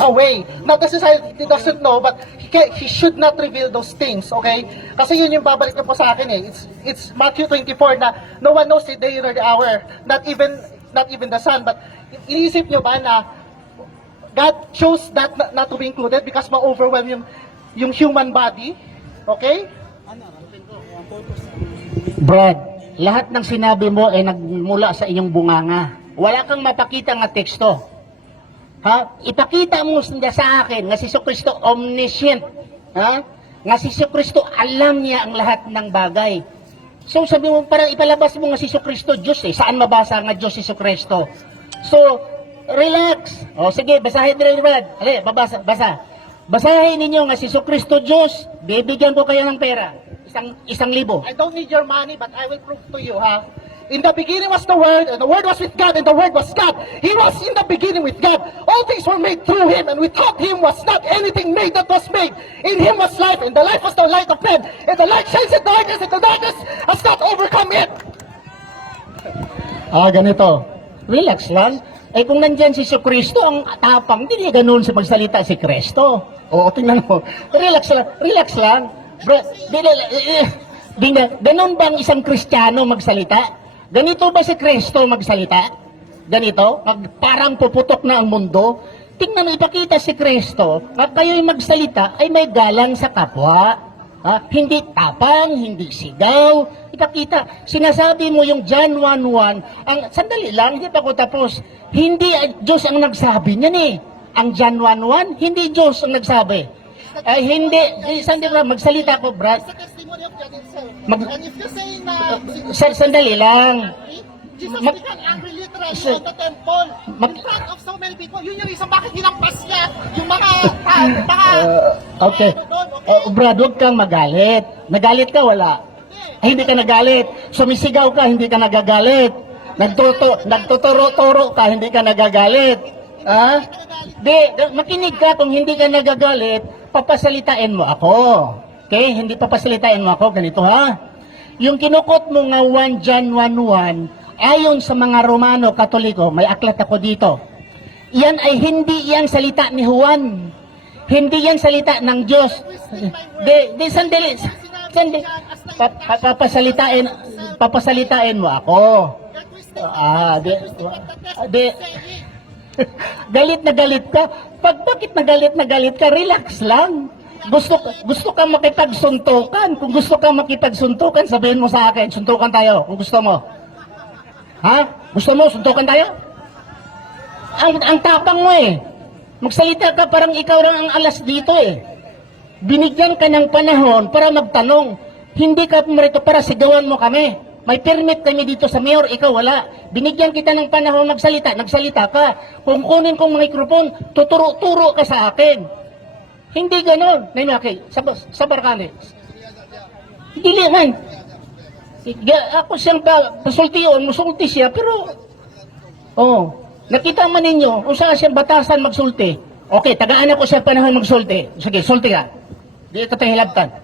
away. Not necessarily he doesn't know, but he should not reveal those things, okay? Kasi yun yung babalik na po sa akin eh. It's Matthew 24 na no one knows the day or the hour, not even the Son. But iniisip nyo ba na God chose that not to be included because ma-overwhelm yung human body? Okay? Brad, lahat ng sinabi mo ay nagmula sa inyong bunganga. Wala kang mapakita nga teksto. Ha? Ipakita mo sa akin nga si Kristo omniscient. Ha? Nga si Kristo alam niya ang lahat ng bagay. So sabi mo, parang ipalabas mo nga si Kristo Diyos eh. Saan mabasa nga Diyos si Kristo? So, relax. O sige, basahin rin, Brad. Ali, basa. Basahin ninyo nga si Kristo Diyos, bibigyan ko kayo ng pera. 1,000. I don't need your money, but I will prove to you, ha? In the beginning was the Word, and the Word was with God, and the Word was God. He was in the beginning with God. All things were made through Him, and without Him was not anything made that was made. In Him was life, and the life was the light of men. And the light shines in darkness, and the darkness has not overcome it. Ganito. Relax lang. Eh kung nandyan si Kristo, ang tapang, hindi niya ganun sa magsalita si Kristo. Oo, tingnan mo. Relax lang. Ganun bang isang Kristiyano magsalita? Ganito ba si Kristo magsalita? Ganito? Parang puputok na ang mundo? Tingnan mo, ipakita si Kristo na kayo'y magsalita ay may galang sa kapwa. Hindi tapang, hindi sigaw. Ipakita, sinasabi mo yung John 1:1, sandali lang, hindi pa ko tapos. Hindi Diyos ang nagsabi niyan eh. Ang John 1:1, hindi Diyos ang nagsabi. Hindi, sandali lang, magsalita ko, Brad. It's the testimony of God Himself. And if you say na Sandali lang. Jesus became angry literally on the temple in front of so many people, yun yung reason bakit hinampas niya yung mga okay. Brad, huwag kang magalit. Nagalit ka, wala. Hindi ka nagalit. Sumisigaw ka, hindi ka nagagalit. Nagtuturo-turo ka, hindi ka nagagalit. Makinig ka, kung hindi ka nagagalit, papasalitain mo ako. Okay? Hindi papasalitain mo ako. Ganito ha. Yung kinukot mo nga 1 John 1:1, ayon sa mga Romano Katoliko, may aklat ako dito. Yan ay hindi yan salita ni Juan. Hindi yan salita ng Diyos. Sandali. Papasalitain mo ako. Galit na galit ka. Bakit na galit ka, relax lang. Gusto ka makipagsuntukan. Kung gusto ka makipagsuntukan, sabihin mo sa akin, suntukan tayo kung gusto mo. Ha? Gusto mo, suntukan tayo? Ang tapang mo eh. Magsalita ka parang ikaw lang ang alas dito eh. Binigyan ka ng panahon para magtanong. Hindi ka pumarito para sigawan mo kami. May permit kami dito sa mayor, ikaw wala. Binigyan kita ng panahon nagsalita ka. Kung kunin kong mikrofon, tuturo-turo ka sa akin. Hindi ganon. Naimaki, sabar ka ni. Dili man. Ako siyang pasultiyon, musulti siya, pero nakita man ninyo kung saan siyang batasan magsulti. Okay, tagaan ako sa panahon magsulti. Sige, sulti ka. Di ka tayo hilabtan.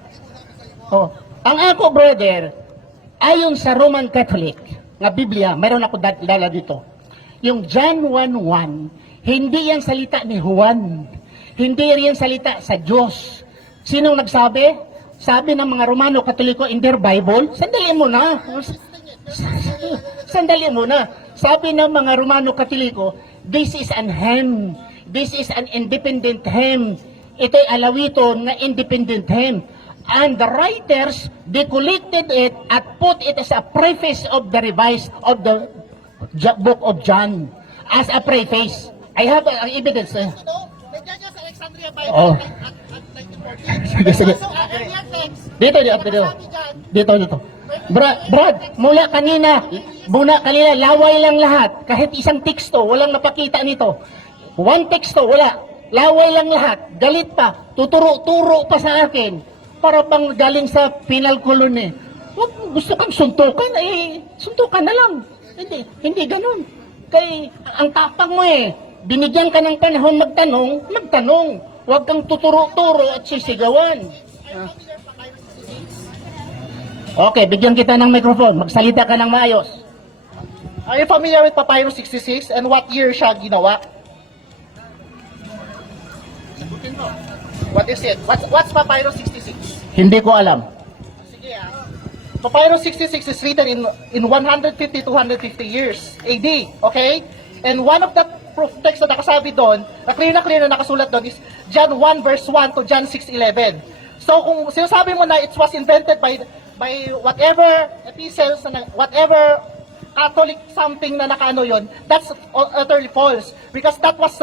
Ang ako, brother, ayon sa Roman Catholic nga Biblia, mayroon ako dala dito. Yung John 1:1, hindi yan salita ni Juan. Hindi yan salita sa Diyos. Sinong nagsabi? Sabi ng mga Romano Katoliko in their Bible, sandali muna. Sabi ng mga Romano Katoliko, this is an hymn. This is an independent hymn. Ito'y alawiton na independent hymn. And the writers, they collected it at put it as a preface of the revised of the book of John. As a preface. I have evidence. Nandiyan niya sa Alexandria Bible at 1940. Sige. Dito. Brad, mula kanina, laway lang lahat. Kahit isang teksto, walang napakita nito. One teksto, wala. Laway lang lahat. Galit pa. Tuturo-turo pa sa akin. Para bang galing sa penal colony. Gusto kang suntukan, suntukan na lang. Hindi ganun. Kaya ang tapang mo binigyan ka ng panahon magtanong. Huwag kang tuturo-turo at sisigawan. Okay, bigyan kita ng microphone. Magsalita ka ng maayos. Are you familiar with Papyrus 66 and what year siya ginawa? What is it? What's Papyrus 66? Hindi ko alam. Sige ah. Papyrus 66 is written in 150 to 150 years AD, okay? And one of the proof text na nakasabi doon, na clear na nakasulat doon is John 1 verse 1 to John 6:11. So kung sinasabi mo na it was invented by whatever epistles, whatever Catholic something na nakaano yon, that's utterly false because that was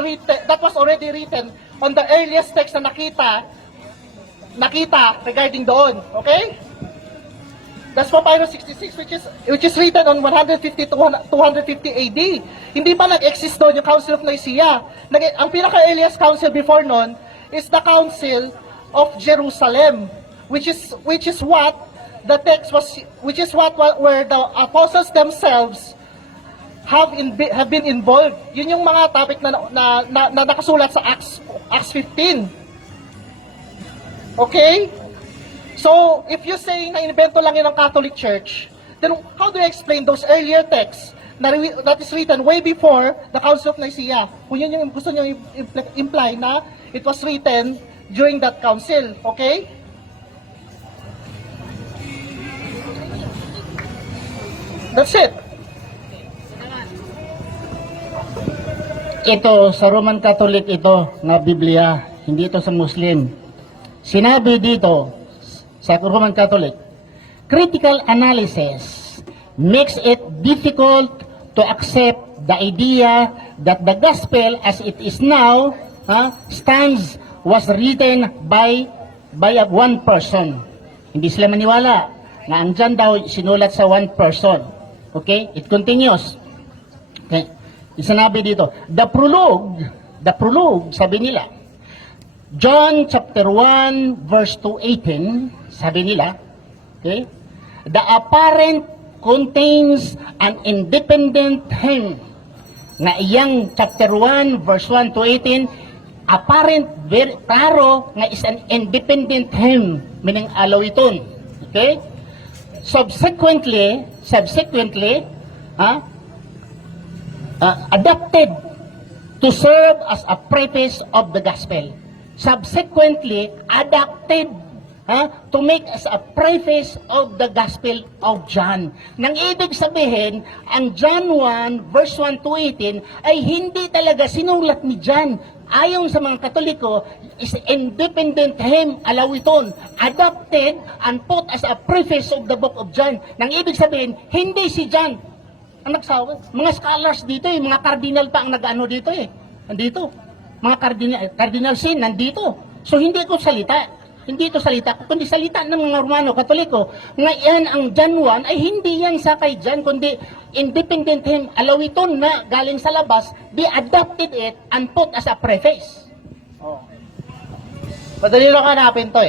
already written on the earliest text na nakita regarding doon, okay? That's Papyrus 66 which is written on 150 to 250 AD. Hindi pa nag-exist doon yung Council of Nicaea. Ang pinaka-earliest council before noon is the Council of Jerusalem, which is what the text was, where the apostles themselves have been involved. Yun yung mga topic na nakasulat sa Acts 15. Okay? So, if you say na invento lang yun ng Catholic Church, then how do you explain those earlier texts that is written way before the Council of Nicaea? Kung yun yung gusto nyo imply na it was written during that council, okay? That's it. Ito, sa Roman Catholic ito, na Biblia, hindi ito sa Muslim. Sinabi dito, sa Roman Catholic, critical analysis makes it difficult to accept the idea that the gospel as it is now stands was written by one person. Hindi sila maniwala na andyan daw sinulat sa one person. Okay? It continues. Okay. Sinabi dito, the prologue, sabi nila, John chapter 1 verse 2:18, sabi nila, okay, the apparent contains an independent hymn. Na iyang chapter 1 verse 1 to 18, apparent, very klaro nga is an independent hymn, meaning alawiton. Okay? Subsequently, adapted to serve as a preface of the gospel. Subsequently adapted to make as a preface of the Gospel of John. Nang ibig sabihin, ang John 1 verse 1 to 18 ay hindi talaga sinulat ni John. Ayon sa mga Katoliko, is independent hymn, alawiton, adapted and put as a preface of the book of John. Nang ibig sabihin, hindi si John ang nagsawa. Mga scholars dito mga cardinal pa ang nag-ano dito Nandito. Mga cardinal sin nandito. So hindi ito salita, kundi salita ng mga Romano Katoliko. Ngayon ang John 1 ay hindi yan sa kay John, kundi independent hymn, alawiton na galing sa labas, they adapted it and put as a preface. Madali lang hanapin to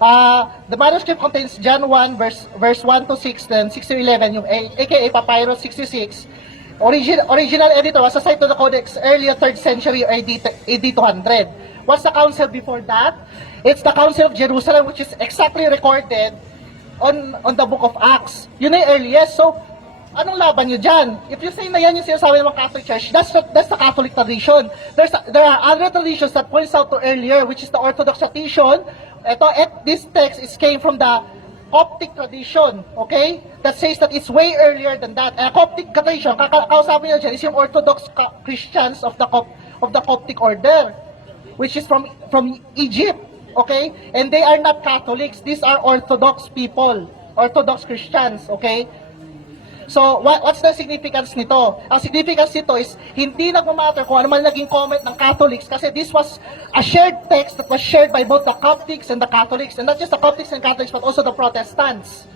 The manuscript contains John 1 verse 1 to 6, then 6 to 11, yung aka Papyrus 66. Original editor was assigned to the Codex early 3rd century AD 200. What's the council before that? It's the Council of Jerusalem, which is exactly recorded on the book of Acts. Yun ay earliest. So, anong laban nyo dyan? If you say na yan yung sinasabi ng mga Catholic Church, that's the Catholic tradition. There are other traditions that points out to earlier, which is the Orthodox tradition. This text came from the Coptic tradition, okay? That says that it's way earlier than that. Coptic tradition, kakausapin nyo dyan, is yung Orthodox Christians of the Coptic order, which is from Egypt, okay? And they are not Catholics. These are Orthodox people, Orthodox Christians, okay? So, what's the significance nito? Ang significance nito is, hindi nagmamatter kung ano man naging comment ng Catholics kasi this was a shared text that was shared by both the Coptics and the Catholics. And not just the Coptics and Catholics, but also the Protestants.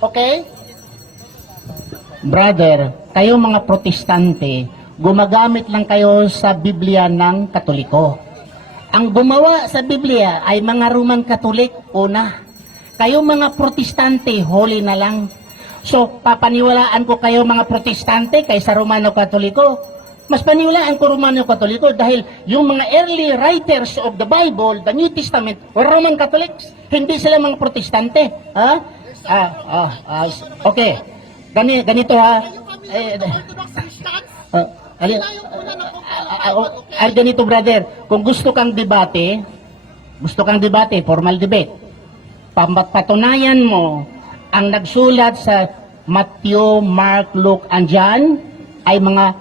Okay? Brother, kayo mga protestante, gumagamit lang kayo sa Biblia ng Katoliko. Ang gumawa sa Biblia ay mga Roman Catholic, una. Kayo mga protestante, holy na lang. So, papaniwalaan ko kayo mga protestante kaysa Romano Katoliko. Mas paniwalaan ko Romano Katoliko dahil yung mga early writers of the Bible, the New Testament, were Roman Catholics. Hindi sila mga protestante. Okay. Ganito Orthodox Christians? Alin, Sila yung una na compile ng Bible, okay? ganito brother, kung gusto kang debate, formal debate, patunayan mo ang nagsulat sa Matthew, Mark, Luke, and John ay mga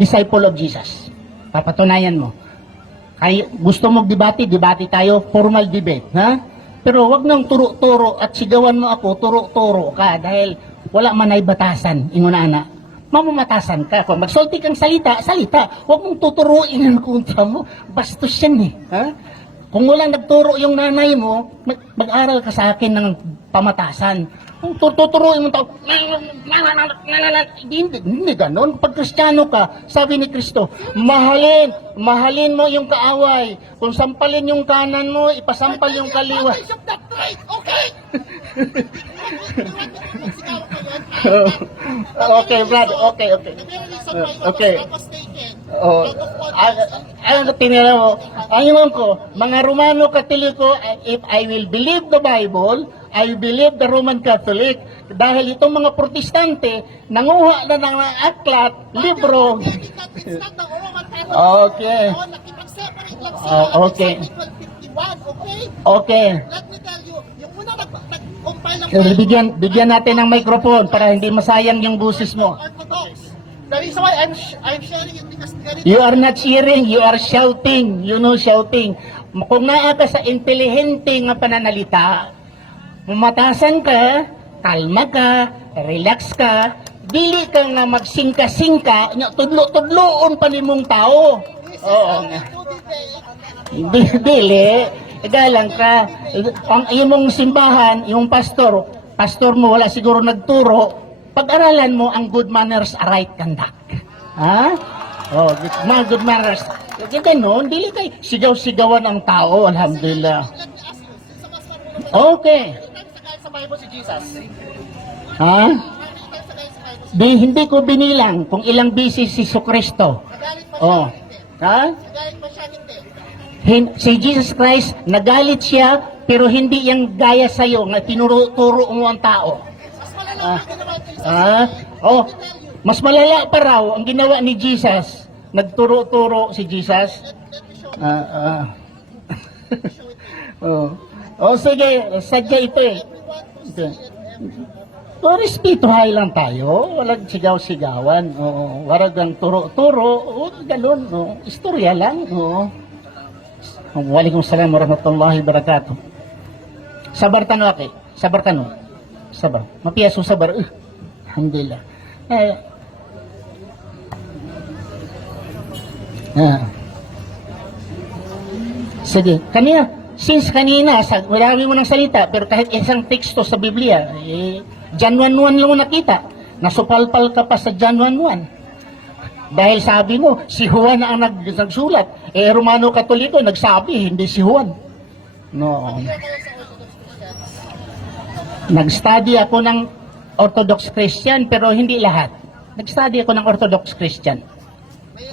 disciple of Jesus. Papatunayan mo. Kaya gusto mo debate tayo, formal debate, ha? Pero wag nang turo-turo at sigawan mo ako, turo-turo ka dahil wala man ay batasan, ingunana. Mamamatasan ka. Kung magsulti kang salita. Huwag mong tuturuin ang kontra mo. Bastos yan eh. Ha? Kung walang nagturo yung nanay mo, mag-aral ka sa akin ng pamatasan. Kung tuturuin mo tao, hindi ganon. Pag Kristiyano ka, sabi ni Kristo, mahalin mo yung kaaway. Kung sampalin yung kanan mo, ipasampal yung kaliwa. Bishop, that's right, okay? Okay, brother. Okay. Okay. Oh, ano tinira mo? Ayun ko, mga Romano Katoliko, if I will believe the Bible, I believe the Roman Catholic. Dahil itong mga Protestante, nanguha na ng aklat, libro. Okay. Okay. Okay. Let me tell you, yung una nag-compile ng Bigyan natin ng microphone para hindi masayang yung busis mo. Orthodox. The reason why I'm sharing it because ganito. You are not cheering, you are shouting. You know shouting. Kung naa ka sa intelihente nga pananalita, mamatasan ka, kalma ka, relax ka, dili ka nga magsingka-singka, tudlo-tudloon pa nimong tao. Oo nga. Dili, galang ka. Ang imong simbahan, yung pastor mo wala siguro nagturo, pag-aralan mo ang good manners, right conduct. Ha? Oh, good manners. Ganun, dili kay sigaw-sigawan ang tao, alhamdulillah. Let me ask you, since mas marunong Okay. sa Bible si Jesus. Ha? Sa Bible. Hindi ko binilang kung ilang bisis si Kristo. Nagalit pa siya, Oh. hindi. Ha? Nagalit pa siya, hindi. Si Jesus Christ, nagalit siya, pero hindi yung gaya sa'yo, nga tinuro-turo mo ang tao. Mas malala ang ginawa ni Jesus. Ah, oh, mas malala pa raw ang ginawa ni Jesus. Nagturo-turo si Jesus. Let me show you. Oh. Oh, sige, sadya ito eh. Everyone who Okay. see it, O, respetuhay lang tayo. Walang sigaw-sigawan. Oo. Waragang turo-turo. O, ganun. O. Istorya lang. Oo. Waalaikumsalam warahmatullahi wabarakatuh. Sabar tano ake. Sabar tano. Sabar. Mapiaso sabar. Alhamdulillah. Sige. Since kanina, marami mo ng salita, pero kahit isang teksto sa Biblia, John 1:1 lang mo nakita. Nasupalpal ka pa sa John 1:1. Dahil sabi mo, si Juan ang nagsulat. Romano Katoliko, nagsabi, hindi si Juan. No. Nag-study ako ng Orthodox Christian, pero hindi lahat. Nag-study ako ng Orthodox Christian.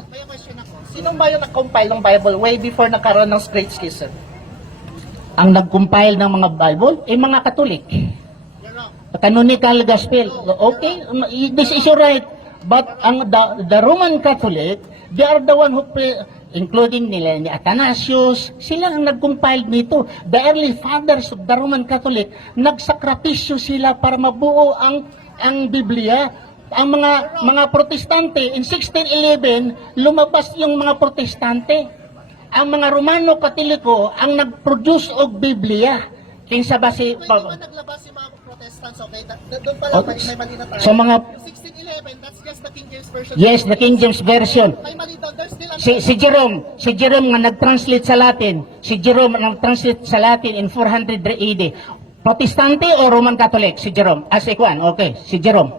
may question ako. Sinong ba yung nag-compile ng Bible way before nagkaroon ng Great Schism? Ang nag-compile ng mga Bible, mga Katolik. You're wrong. Canonical Gospel. Okay, this is right. But the Roman Catholic, they are the one who including nila ni Athanasius, sila ang nag-compile nito. The early fathers of the Roman Catholic, nagsakripisyo sila para mabuo ang Biblia. Ang mga Protestante, in 1611, lumabas yung mga Protestante. Ang mga Romano Katoliko ang nag-produce og Biblia. Kinsa ba si Pwede ba naglabas yung mga Protestants? Okay, doon pala may mali na tayo. So mga 1611, that's just the King James Version. yes, the King James Version. May mali doon. There's still Si Jerome nga nag-translate sa Latin. Si Jerome ang nag-translate sa Latin in 400 AD. Protestante o Roman Catholic? Si Jerome. Si Juan, okay. Si Jerome.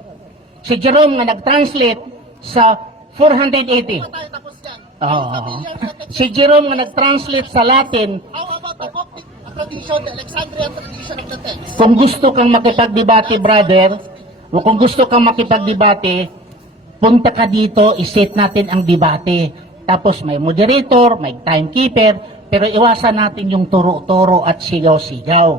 Si Jerome nga nag-translate sa 480. tayo tapos yan. Si Jerome nga nag-translate sa Latin. How about the Coptic tradition, the Alexandrian tradition of the text? Kung gusto kang makipagdebate, brother, o kung gusto kang makipagdebate, punta ka dito, iset natin ang debate. Tapos may moderator, may timekeeper, pero iwasan natin yung turo-turo at sigaw-sigaw.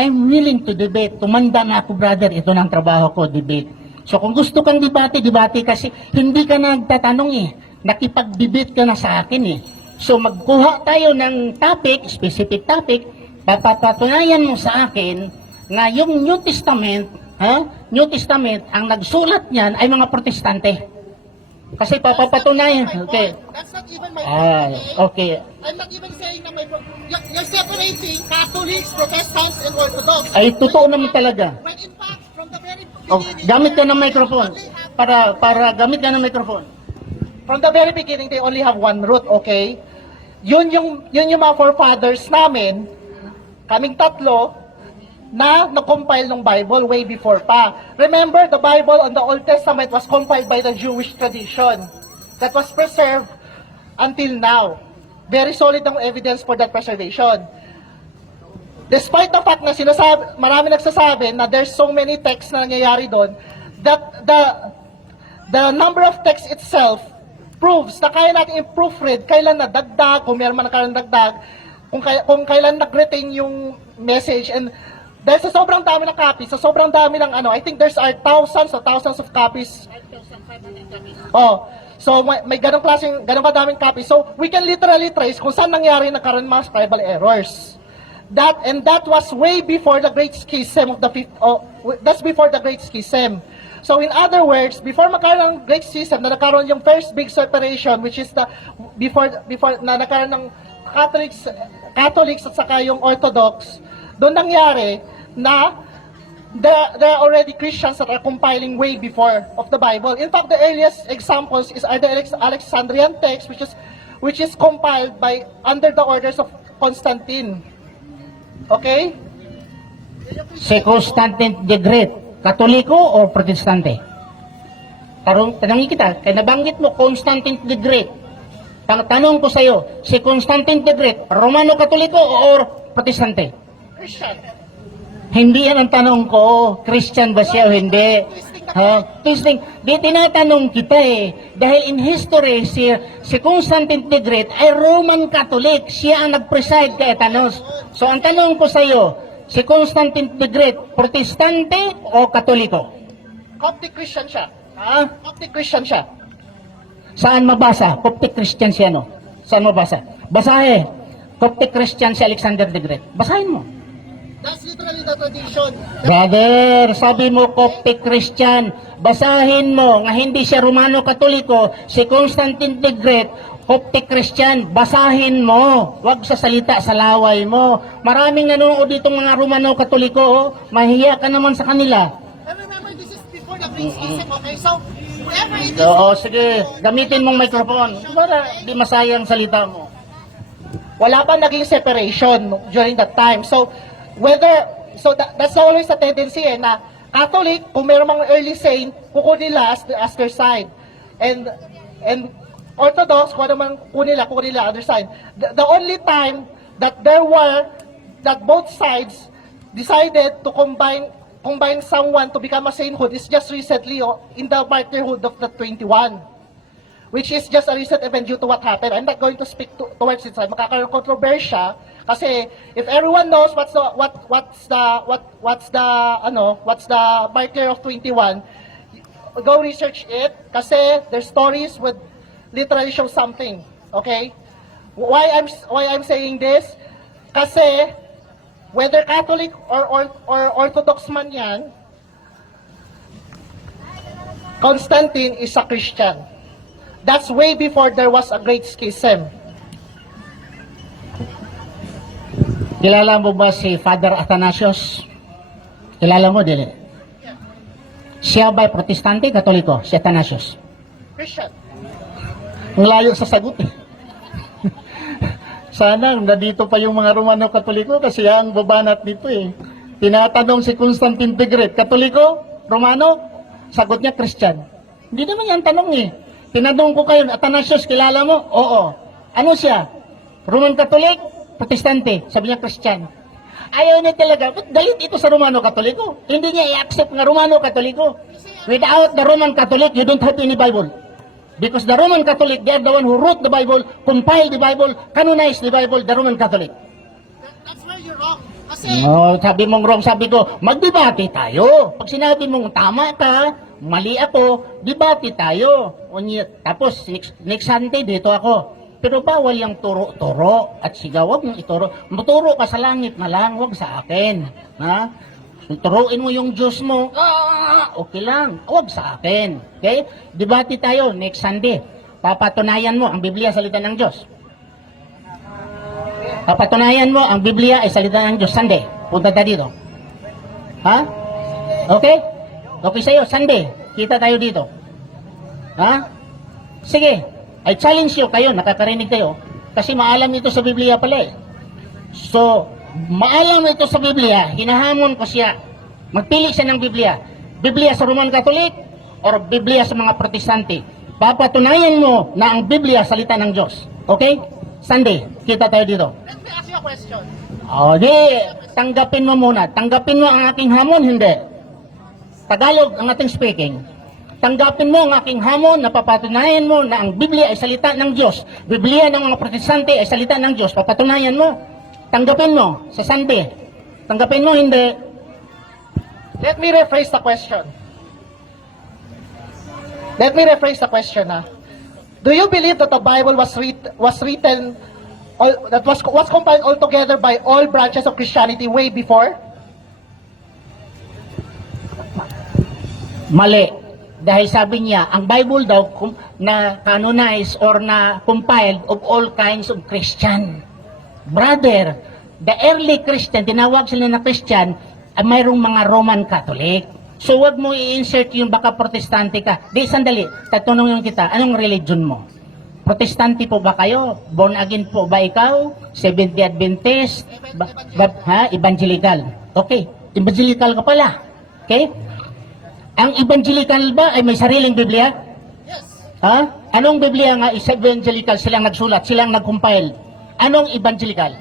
I'm willing to debate. Tumanda na ako, brother. Ito ng trabaho ko, debate. So kung gusto kang debate, debate kasi hindi ka nagtatanong eh. Nakipag-debate ka na sa akin eh. So magkuha tayo ng topic, specific topic, papapatunayan mo sa akin na yung New Testament, New Testament, ang nagsulat niyan ay mga protestante. Kasi papapatunayan. Okay. That's not even my Ah, point, okay. I'm not even saying na may you're separating Catholics, Protestants, and Orthodox. Ay, totoo naman talaga. When in fact, from the very Oh, beginning, gamit ka ng microphone. Para gamit ka ng microphone. from the very beginning, they only have one root, okay? Yun yung mga forefathers namin, kaming tatlo, na na-compile ng Bible way before pa. Remember, the Bible on the Old Testament was compiled by the Jewish tradition that was preserved until now. Very solid ang evidence for that preservation. Despite the fact na marami nagsasabi na there's so many texts na nangyayari doon, that the number of texts itself proves na kaya natin i-proofread kailan nadagdag, kung meron man nagkaroon dagdag, kung kailan nag-retain yung message. And dahil sa sobrang dami ng copies, sa sobrang dami ng I think there's are thousands of copies. Oh, so may ganong kadaming copies. So we can literally trace kung saan nangyari nagkaroon mga scribal errors. That was way before the Great Schism of the that's before the Great Schism. So in other words, before magkaroon ng Great Schism, na nagkaroon yung first big separation, which is before na nagkaroon ng Catholics at saka yung Orthodox, doon nangyari na there are already Christians that are compiling way before of the Bible. In fact, the earliest examples are the Alexandrian text, which is compiled under the orders of Constantine. Okay? Si Constantine the Great, Katoliko o Protestante? Tanongin kita, kaya nabanggit mo Constantine the Great. Tanong ko sa iyo, si Constantine the Great, Romano Katoliko or Protestante? Christian. Hindi yan ang tanong ko, Christian ba siya o hindi? Twisting. Di tinatanong kita eh. Dahil in history, si Constantine the Great ay Roman Catholic. Siya ang nag-preside kay Etanos. So ang tanong ko sa iyo, si Constantine the Great, Protestante o Katoliko? Coptic Christian siya. Ha? Coptic Christian siya. Saan mabasa? Coptic Christian siya, no? Saan mabasa? Basahe. Coptic Christian si Alexander the Great. Basahin mo. That's literally the tradition. Brother, sabi mo Coptic Christian, basahin mo nga hindi siya Romano Katoliko, si Constantine the Great, Coptic Christian, basahin mo. Huwag sa salita sa laway mo. Maraming nanonood ditong mga Romano Katoliko, oh. Mahiya ka naman sa kanila. And remember, this is before the Great Schism, okay? So, whoever it is... Oo, sige, gamitin mong microphone para di masayang salita mo. Wala pa naging separation during that time. So, that's always a tendency na Catholic, kung meron mga early saint, kukunin nila as their side. And Orthodox, kung ano man kukunin nila other side. The only time that both sides decided to combine someone to become a sainthood is just recently in the martyrhood of the 21. Which is just a recent event due to what happened. I'm not going to speak towards it. Makakaroon kontrobersya kasi if everyone knows what's the martyr of 21, go research it kasi their stories would literally show something. Okay? Why I'm saying this? Kasi whether Catholic or Orthodox man yan, Constantine is a Christian. That's way before there was a Great Schism. Kilala mo ba si Father Athanasius? Kilala mo, dili? Siya ba Protestante, Katoliko? Si Athanasius. Christian. Ang layo sa sagot eh. Sana nandito pa yung mga Romano Katoliko kasi ang babanat dito eh. Tinatanong si Constantine the Great, Katoliko? Romano? Sagot niya, Christian. Hindi naman yan tanong eh. Tinanong ko kayo, Athanasius, kilala mo? Oo. Ano siya? Roman Catholic? Protestante? Sabi niya, Christian. Ayaw niya talaga. Ba't galit ito sa Romano Katoliko? Hindi niya i-accept nga Romano Katoliko. Without the Roman Catholic, you don't have any Bible. Because the Roman Catholic, they are the one who wrote the Bible, compiled the Bible, canonized the Bible, the Roman Catholic. That's where you're wrong. Kasi No, sabi mong wrong, sabi ko, magdebate tayo. Pag sinabi mong tama ka, mali ako, debate tayo. Tapos, next Sunday, dito ako. Pero bawal yung turo-turo at sigaw, wag mong ituro. Maturo ka sa langit na lang, wag sa akin. Ha? Turuin mo yung Diyos mo, okay lang, wag sa akin. Okay? Debate tayo next Sunday. Papatunayan mo ang Biblia salita ng Diyos. Papatunayan mo ang Biblia ay salita ng Diyos. Sunday, punta tayo dito. Ha? Okay? Okay sa'yo, Sunday, kita tayo dito. Ha? Sige, I challenge you kayo, nakakarinig kayo. Kasi maalam ito sa Biblia pala eh. So, maalam ito sa Biblia, hinahamon ko siya. Magpili siya ng Biblia. Biblia sa Roman Catholic or Biblia sa mga Protestante. Papatunayan mo na ang Biblia salita ng Diyos. Okay? Sunday, kita tayo dito. Let me ask you a question. O, di, tanggapin mo muna. Tanggapin mo ang aking hamon, hindi. Tagalog ang ating speaking. Tanggapin mo ang aking hamon na papatunayan mo na ang Biblia ay salita ng Diyos. Biblia ng mga Protestante ay salita ng Diyos. Papatunayan mo. Tanggapin mo sa Sunday. Tanggapin mo, hindi. Let me rephrase the question. Let me rephrase the question, ha? Do you believe that the Bible was written, that was compiled altogether by all branches of Christianity way before? Mali. Dahil sabi niya, ang Bible daw na canonized or na compiled of all kinds of Christian. Brother, the early Christian, tinawag sila na Christian, mayroong mga Roman Catholic. So wag mo i-insert yung baka protestante ka. Di, sandali, tatanungin kita, anong religion mo? Protestante po ba kayo? Born again po ba ikaw? Seventh-day Adventist? Evangelical. Okay, evangelical ka pala. Okay? Ang evangelical ba ay may sariling Biblia? Yes. Ha? Anong Biblia nga is evangelical? Silang nagsulat, silang nagcompile. Anong evangelical?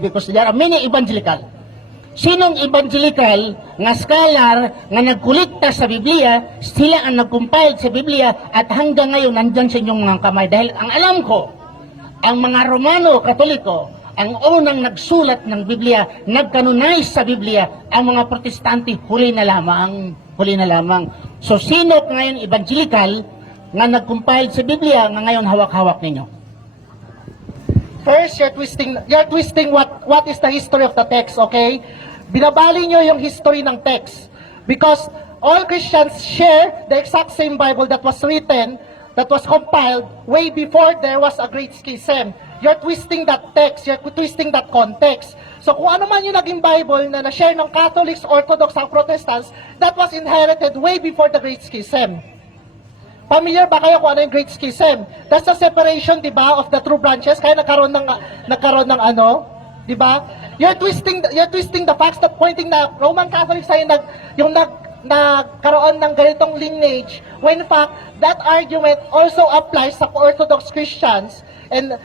Because there are many evangelical. Sinong evangelical nga scholar nga nagkulikta sa Biblia, sila ang nagcompile sa Biblia at hanggang ngayon nandyan sa inyong mga kamay. Dahil ang alam ko, ang mga Romano Katoliko, ang unang nagsulat ng Biblia, nagkanonize sa Biblia, ang mga Protestante, huli na lamang. Huli na lamang. So, sino ngayon evangelical nga nag-compile sa Biblia nga ngayon hawak-hawak ninyo? First, you're twisting what is the history of the text, okay? Binabali nyo yung history ng text. Because all Christians share the exact same Bible that was written, that was compiled way before there was a great schism. You're twisting that text, you're twisting that context. So kung ano man yung naging Bible na na-share ng Catholics, Orthodox, ang Protestants, that was inherited way before the Great Schism. Familiar ba kayo kung ano yung Great Schism? That's the separation, di ba, of the true branches, kaya nagkaroon ng ano, di ba? You're twisting the facts that pointing na Roman Catholics ay nagkaroon ng ganitong lineage, when in fact, that argument also applies sa Orthodox Christians, and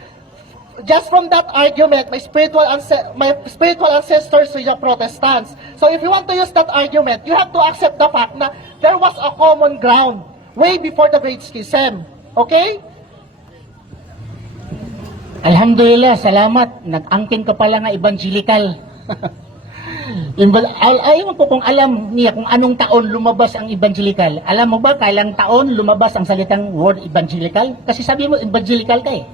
just from that argument, my spiritual ancestors to the Protestants. So if you want to use that argument, you have to accept the fact na there was a common ground way before the Great Schism. Okay? Alhamdulillah, salamat. Nag-angkin ka pala nga evangelical. Ayaw ko kung alam niya kung anong taon lumabas ang evangelical. Alam mo ba kailang taon lumabas ang salitang word evangelical? Kasi sabi mo evangelical ka eh.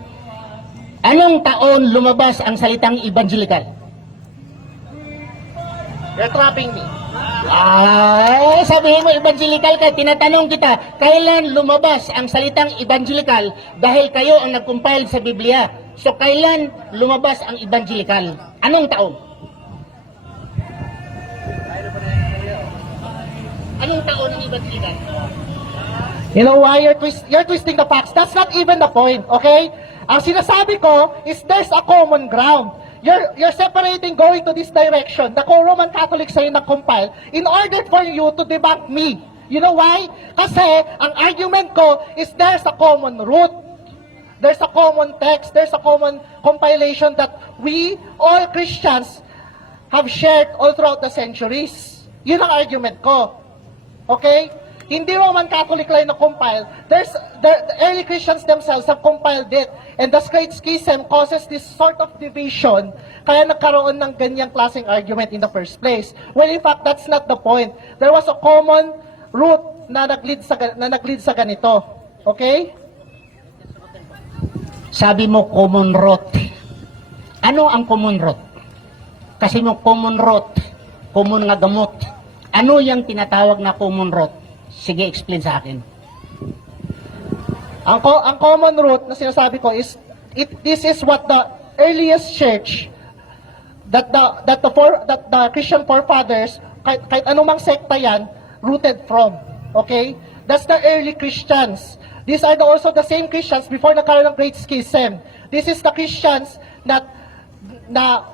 Anong taon lumabas ang salitang evangelical? You're trapping me. Ay, sabihin mo evangelical ka, tinatanong kita, kailan lumabas ang salitang evangelical dahil kayo ang nag-compile sa Biblia? So, kailan lumabas ang evangelical? Anong taon? Anong taon ang evangelical? You know why you're twisting the facts? That's not even the point, okay? Ang sinasabi ko is there's a common ground. You're separating going to this direction. The Roman Catholics ay nag-compile in order for you to debunk me. You know why? Kasi ang argument ko is there's a common root. There's a common text. There's a common compilation that we, all Christians, have shared all throughout the centuries. Yun ang argument ko. Okay? Hindi Roman Catholic lang na-compile. The early Christians themselves have compiled it. And the Great Schism causes this sort of division, kaya nagkaroon ng ganyang klaseng argument in the first place. Well, in fact, that's not the point. There was a common root na nag-lead sa ganito. Okay? Sabi mo common rot. Ano ang common rot? Kasi mo common rot, common nga gamot. Ano yung tinatawag na common rot? Sige, explain sa akin. Ang common root na sinasabi ko is this is what the earliest church that the Christian forefathers, kahit anumang sekta yan, rooted from. Okay? That's the early Christians. These are also the same Christians before nagkaroon ng Great Schism. This is the Christians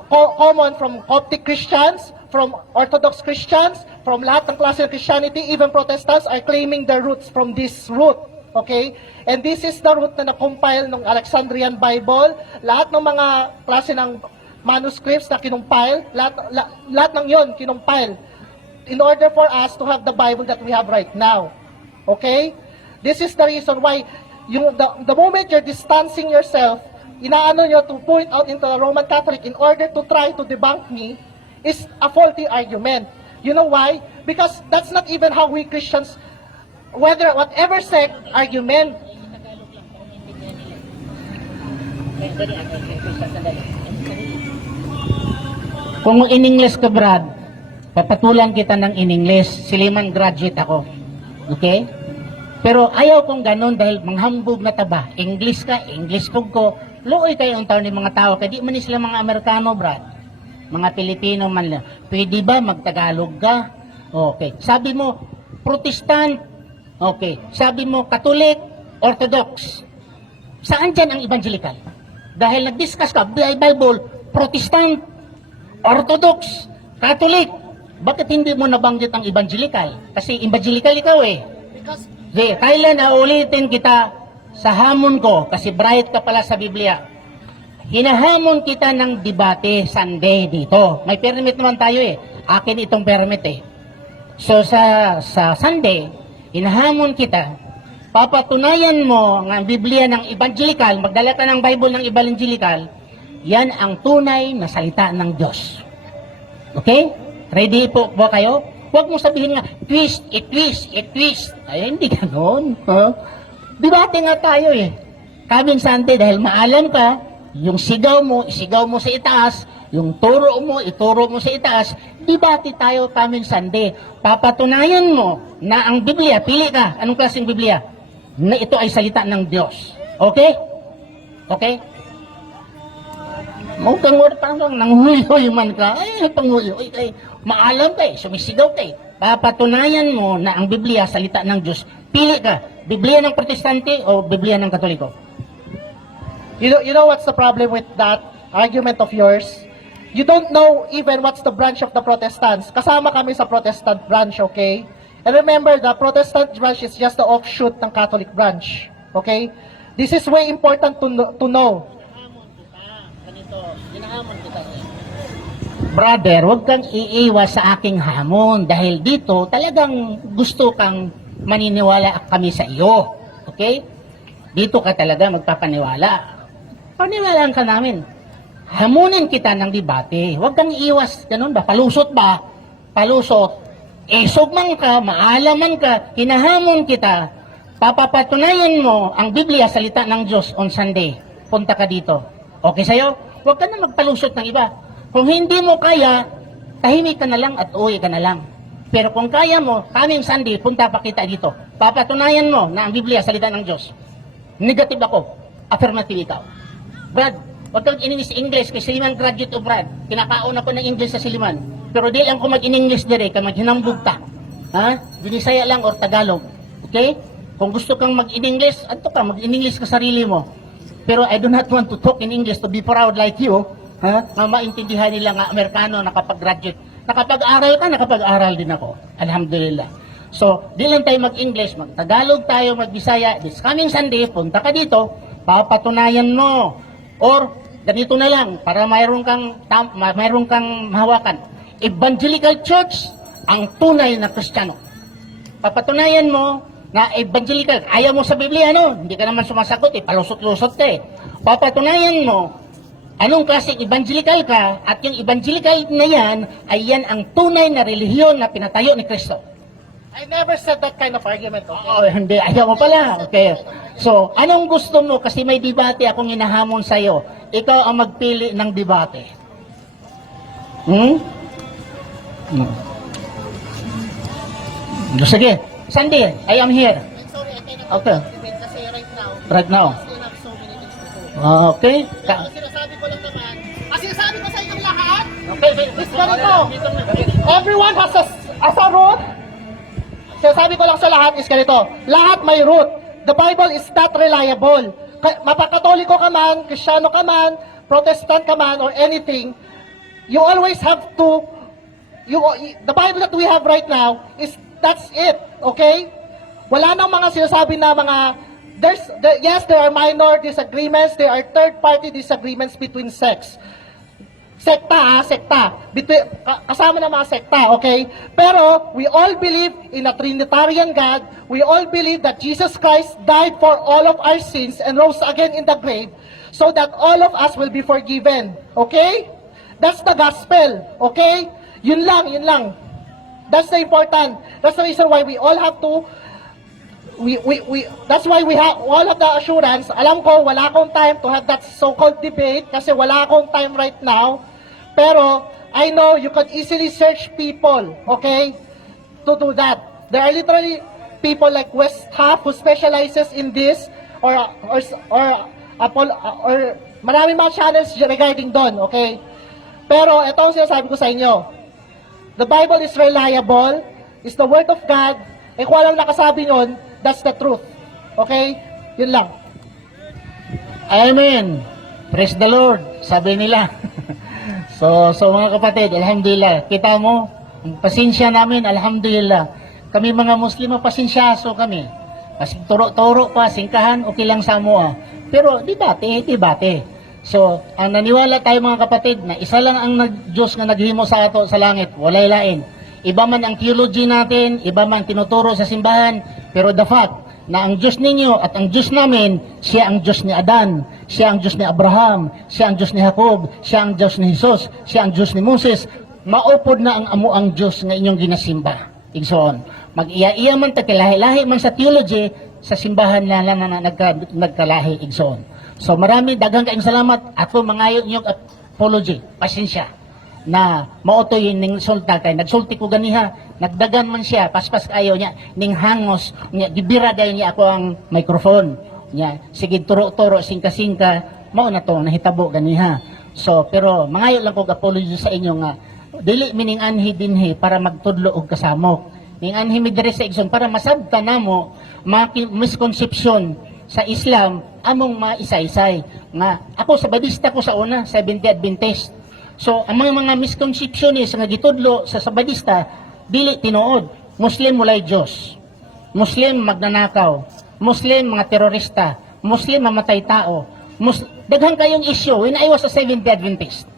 common from Coptic Christians, from Orthodox Christians, from lahat ng klase ng Christianity, even Protestants are claiming their roots from this root. Okay? And this is the root na na-compile ng Alexandrian Bible. Lahat ng mga klase ng manuscripts na kinumpile, lahat ng yon kinumpile in order for us to have the Bible that we have right now. Okay? This is the reason why the moment you're distancing yourself, inaano nyo to point out into the Roman Catholic in order to try to debunk me is a faulty argument. You know why? Because that's not even how we Christians, whatever sect argument. Kung in-English ka, Brad, papatulan kita ng in-English. Siliman graduate ako. Okay? Pero ayaw kong ganun dahil manghambog na taba. English ka, English pug ko. Luoy kayo ang taon ng mga tao. Kaya di man sila mga Amerikano, Brad. Mga Pilipino man lang. Pwede ba magtagalog ka? Okay. Sabi mo, Protestant. Okay. Sabi mo, Catholic, Orthodox. Saan dyan ang evangelical? Dahil nag-discuss ka, Bible, Protestant, Orthodox, Catholic. Bakit hindi mo nabanggit ang evangelical? Kasi evangelical ikaw eh. Because Kailan ulitin kita sa hamon ko, kasi bright ka pala sa Biblia. Hinahamon kita ng debate Sunday dito. May permit naman tayo eh. Akin itong permit eh. So sa Sunday, hinahamon kita, papatunayan mo ang Biblia ng evangelical, magdala ka ng Bible ng evangelical, yan ang tunay na salita ng Diyos. Okay? Ready po ba kayo? Huwag mo sabihin nga, twist. Ay, hindi ganon. Huh? Debate nga tayo eh. Coming Sunday, dahil maalam ka, yung sigaw mo, isigaw mo sa itaas, yung turo mo, ituro mo sa itaas, debate tayo coming Sunday. Papatunayan mo na ang Biblia, pili ka, anong klaseng Biblia? Na ito ay salita ng Diyos. Okay? Okay? Mau kang word parang nanghuyoy man ka. Ay, panghuyoy kay. Maalam kay, sumisigaw kay. Papatunayan mo na ang Biblia salita ng Diyos. Pili ka, Biblia ng Protestante o Biblia ng Katoliko. you know what's the problem with that argument of yours? You don't know even what's the branch of the Protestants. Kasama kami sa Protestant branch, okay? And remember, the Protestant branch is just the offshoot ng Catholic branch. Okay? This is way important to know. Brother, huwag kang iiwas sa aking hamon dahil dito talagang gusto kang maniniwala kami sa iyo. Okay? Dito ka talaga magpapaniwala. Paniwalaan ka namin. Hamunin kita ng debate. Huwag kang iiwas. Ganun ba? Palusot ba? Palusot. Sugmang ka, maalaman ka, hinahamon kita. Papapatunayan mo ang Biblia, salita ng Diyos on Sunday. Punta ka dito. Okay sa'yo? Huwag ka na magpalusot ng iba. Kung hindi mo kaya, tahimik ka na lang at uwi ka na lang. Pero kung kaya mo, coming Sunday, punta pa kita dito. Papatunayan mo na ang Biblia, salita ng Diyos. Negative ako. Affirmative ikaw. Brad, huwag kang in-English kasi Siliman graduate o Brad. Kinakaon ako ng English sa Siliman. Pero di lang ko mag-in-English dire, ka maghinambog ta. Ha? Binisaya lang or Tagalog. Okay? Kung gusto kang mag-in-English, ato ka, mag-in-English ka sarili mo. Pero I do not want to talk in English to be proud like you. Ha? Na maintindihan nila nga Amerikano nakapag-graduate. Nakapag-aral ka, nakapag-aral din ako. Alhamdulillah. So, di lang tayo mag-English, mag-Tagalog tayo, mag-Bisaya. This coming Sunday, punta ka dito, papatunayan mo. Or, ganito na lang, para mayroon kang mahawakan. Evangelical Church, ang tunay na Kristiyano. Papatunayan mo na evangelical. Ayaw mo sa Biblia, no? Hindi ka naman sumasagot, palusot-lusot ka eh. Papatunayan mo, anong klaseng evangelical ka, at yung evangelical na yan, ay yan ang tunay na relihiyon na pinatayo ni Kristo. I never said that kind of argument, okay? Oh, hindi. Ayaw mo pala. Okay. So, anong gusto mo? Kasi may debate akong hinahamon sa'yo. Ikaw ang magpili ng debate. Hmm? Sige. Sandy, I am here. I'm sorry, I cannot Okay. debate kasi right now, Right now. I still have so many things to do. Okay. Ang sinasabi ko lang naman, ang sinasabi ko sa inyong lahat, Okay. is ganito. Everyone has a root. Sinasabi ko lang sa lahat is ganito. Lahat may root. The Bible is not reliable. Mapakatoliko ka man, Kristiyano ka man, Protestant ka man, or anything, you always have to, the Bible that we have right now is, that's it. Okay? Wala nang mga sinasabi na mga, yes, there are minor disagreements, there are third-party disagreements between sects. Sekta. Kasama ng mga sekta, okay? Pero, we all believe in a Trinitarian God. We all believe that Jesus Christ died for all of our sins and rose again in the grave so that all of us will be forgiven. Okay? That's the gospel. Okay? Yun lang. That's the important. That's the reason why we all have to that's why we have all of the assurance. Alam ko, wala akong time to have that so-called debate kasi wala akong time right now. Pero, I know you can easily search people, okay, to do that. There are literally people like West Half who specializes in this or maraming mga channels regarding doon, okay? Pero, ito ang sinasabi ko sa inyo. The Bible is reliable, is the Word of God, eh kung alam nakasabi nyon, that's the truth. Okay? Yun lang. Amen. Praise the Lord. Sabi nila. So mga kapatid, alhamdulillah. Kita mo, ang pasensya namin, alhamdulillah. Kami mga Muslim, pasensyaso kami. Kasi turo-turo pa, singkahan, okay lang sa mo. Pero debate. So, ang naniwala tayo mga kapatid na isa lang ang Diyos na naghimo sa ato sa langit, walay lain. Iba man ang theology natin, iba man tinuturo sa simbahan, pero the fact na ang Diyos ninyo at ang Diyos namin, siya ang Diyos ni Adan, siya ang Diyos ni Abraham, siya ang Diyos ni Jacob, siya ang Diyos ni Jesus, siya ang Diyos ni Moses, maupod na ang amo ang Diyos nga inyong ginasimba. Igsoon. Mag-iya-iya man takilahi-lahi man sa theology, sa simbahan na lang na nagkalahi, igsoon. So marami, daghang kaayong salamat. Ako mangayo inyong apology, pasensya, na mauto yung ning sulta kay nagsulti ko ganiha, nagdagan man siya, paspas kayo niya, ning hangos, niya, gibira dayon niya ako ang microphone. Niya, sige turo-turo, singka-singka, mao na to, nahitabo ganiha. So, pero mangayo lang ko apology sa inyo nga, dili mining anhi dinhi para magtudlo og kasamok. Ning anhi mi diri sa igsoon para masabta namo mga misconception sa Islam among maisa-isay nga ako sa Badista ko sa una 70 Adventist. So ang mga misconception is nga gitudlo sa Sabadista dili tinuod. Muslim walay Dios. Muslim magnanakaw. Muslim mga terorista. Muslim mamatay tao. Daghang kayong issue when I was a 70 Adventist.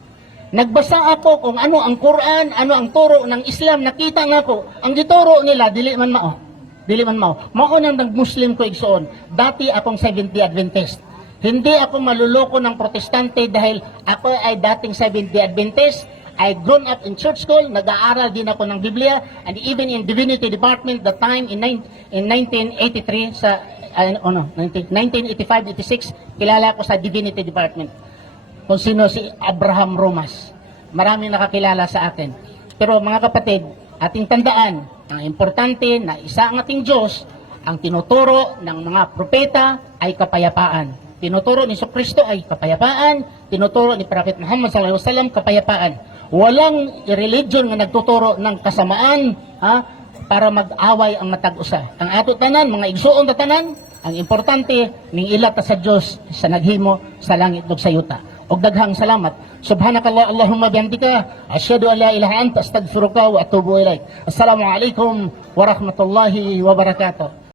Nagbasa ako kung ano ang Quran, ano ang turo ng Islam, nakita nga ko, ang gituro nila, dili man mao. Mao nang nag-Muslim ko igsoon. Dati akong 70 Adventist. Hindi ako maluloko ng protestante dahil ako ay dating 70 Adventist. I grown up in church school, nag-aaral din ako ng Biblia, and even in divinity department, the time in 1983, sa 1985-86, kilala ko sa divinity department. Kung sino si Abraham Romas. Maraming nakakilala sa akin. Pero mga kapatid, ating tandaan, ang importante na isa ang ating Diyos, ang tinuturo ng mga propeta ay kapayapaan. Tinuturo ni Kristo ay kapayapaan, tinuturo ni Prophet Muhammad SAW kapayapaan. Walang religion nga nagtuturo ng kasamaan para mag-away ang matag-usa. Ang ato tanan, mga igsuon ta tanan, ang importante ning ilat sa Dios sa naghimo sa langit ug sa yuta. Og daghang salamat. Subhanakallah Allahumma bihamdika asyhadu an la ilaha anta astaghfiruka wa atubu ilaik. Assalamu alaikum warahmatullahi wabarakatuh.